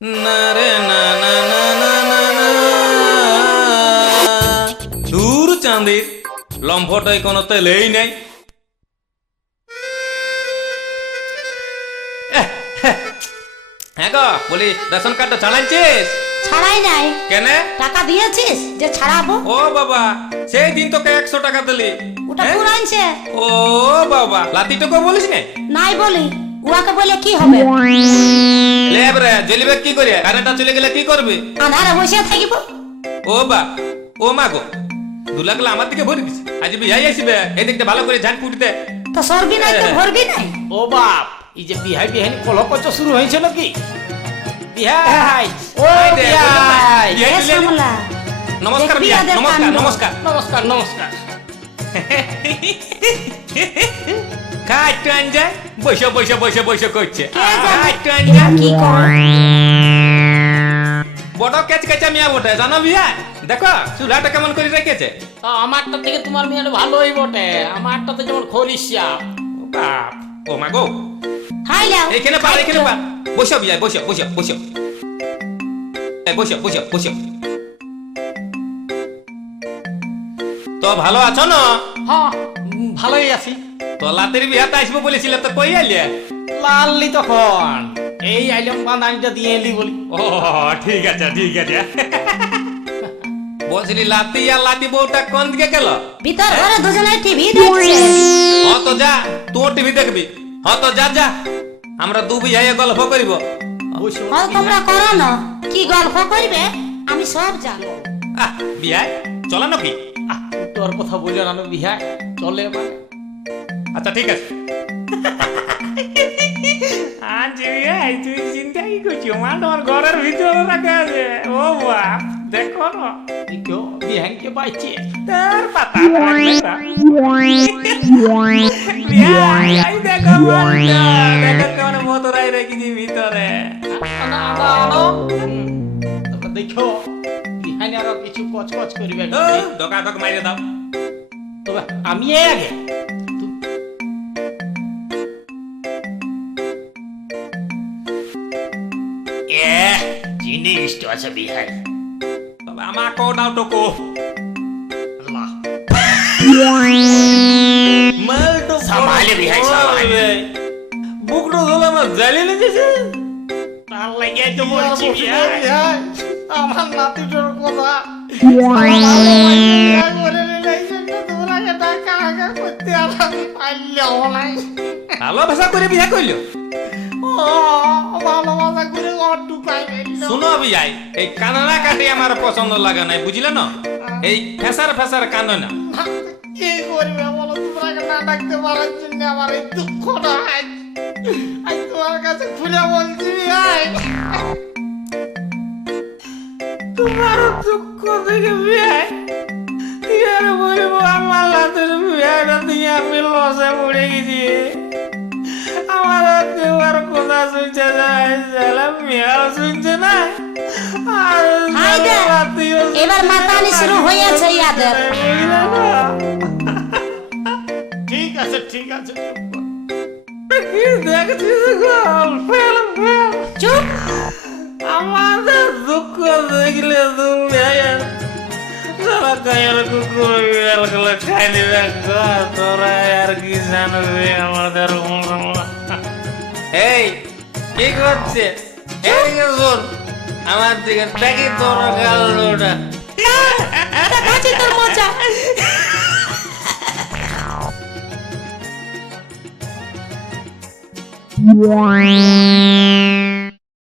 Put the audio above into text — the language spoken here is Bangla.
না রে না না না না না না। দূর চাঁদির লম্ফটায় কোনো তেলেই নেই। হ্যাঁ গো বলি, রেশন কার্ডটা চালাইছিস? ছাড়াই নাই। কেন? টাকা দিয়েছিস যে ছাড়াবো? ও বাবা, সেই দিন তোকে 100 টাকা দিলি। ওটা পুরাইছে। ও বাবা, লাতিটাকে বলিস না? নাই বলি, উহাকে বলে কি হবে? লেবরে জ্বলিবে কি করে? কারেন্টটা চলে গেলে কি করবি? আধারে বসে থাকিব। ও বা, ও মা গো, 2 লাখ আমার দিকে ভরে দিস। আজ বিহাই আসবে, এদিকটা ভালো করে ঝাঁট পুঁটি দে। তো সরবি নাই তো ভরবি নাই। ও বাপ, এই যে বিহাই বিহাই কলকচ শুরু হয়েছে নাকি? বিহাই, ও এই দে, বিহাই, বিহাই এ চলে এলি। সামলা। নমস্কার দেখবি বিহাই, আদের নমস্কার কাণ্ড। নমস্কার। নমস্কার নমস্কার। খাট টান যায়, বসে বসে বসে বসে করছে। কে জানে খাট টান এরা যায়। কি করে? বড় কেচ কেচা মিয়া বটে, জানো বিয়া? দেখো চুলাটা কেমন করে রেখেছে। আমারটা থেকে তোমার মেয়েটা ভালোই বটে, আমারটা তো যেমন খলিশা। ও বাপ, ও মা গো, হাই লাও। এইখানে পা, এইখানে পা। বসো বিয়া, বসো বসো বসো। বসো বসো বসো। তো ভালো আছো না? হ্যাঁ, ভালোই আছি। তো লাতের বিহাতে আসবো বলেছিলে, তো কই আলিয়া? লাললি তখন এই আইলাম বান্দানিটা দিয়ে এলি বলি। ও ঠিক আছে ঠিক আছে। বলছিলি লাতি আর লাতি বউটা কোন দিকে গেল? ভিতর ঘরে দুজনে টিভি দেখছে। হ তো যা, তোর টিভি দেখবি। হ তো যা যা, আমরা দু বিহাইয়ে গল্প করিব। বসে হ্যাঁ তোমরা করো না, কি গল্প করবে আমি সব জানো। আহ বিহাই চলো নাকি? তোর কথা বললো না বিহাই, চলে মানে। আচ্ছা ঠিক আছে। আজ বিহাই তুই চিন্তা কি করছিস? মা তোমার ঘরের ভিতরে রাখা আছে। ও বাপ, দেখো না দেখো বিহাইকে পাইছে। তার পাতা রাখবে না। বিহাই আই দেখো বন্ধু, দেখো কেমন মতরাই রেখেছি ভিতরে। দেখো বিহাইনে আরো কিছু কচকচ করবে। ও ধোকা ধক মাইরে দাও। তবে আমি আগে জিনিস তো আছে বিহাই। তবে আমাকেও দাও টুকু। আল্লাহ মালটো সামালে বিহাই, সামালে। বুকটো ধরে আমার জ্বালিয়ে লেগেছে। তার লাগে তো বলছি বিহাই, আমার নাতিটার কথা ভালোবাসা করে বিয়ে করলো। ভালোবাসা করে শুনো বিয়াই, এই কাননা কাটি আমার পছন্দ লাগে না, বুঝলে না? এই ফেসার ফেসার কানো না। কি করবে বলো, তোমরা না ডাকতে পারার জন্য আমার এই দুঃখটা আজ তোমার কাছে খুলে বলছি ভাই। তোমার দুঃখ থেকে বিয়াই কি আর বলবো, আমার লাতের বিয়াটা দিয়ে আমি লসে পড়ে গেছি। আমার দেওয়ার কথা শুনছে যায়, মেয়াও শুনছে না। আর হাই দে, এবার মাতানি শুরু হয়েছে ইয়াদের। ঠিক আছে ঠিক আছে, কি দেখছিস গো? চুপ। আমাদের দুঃখ দেখলে তুমি সারা গায়ের কুকুর বিড়াল গুলো খাই দিবে গো। তোরা আর কি জানবি আমাদের। এই কি করছে? এইদিকে তোর আমার দিকে দেখি তোর গালটা। দেখাচ্ছি তোর মজা। Wow.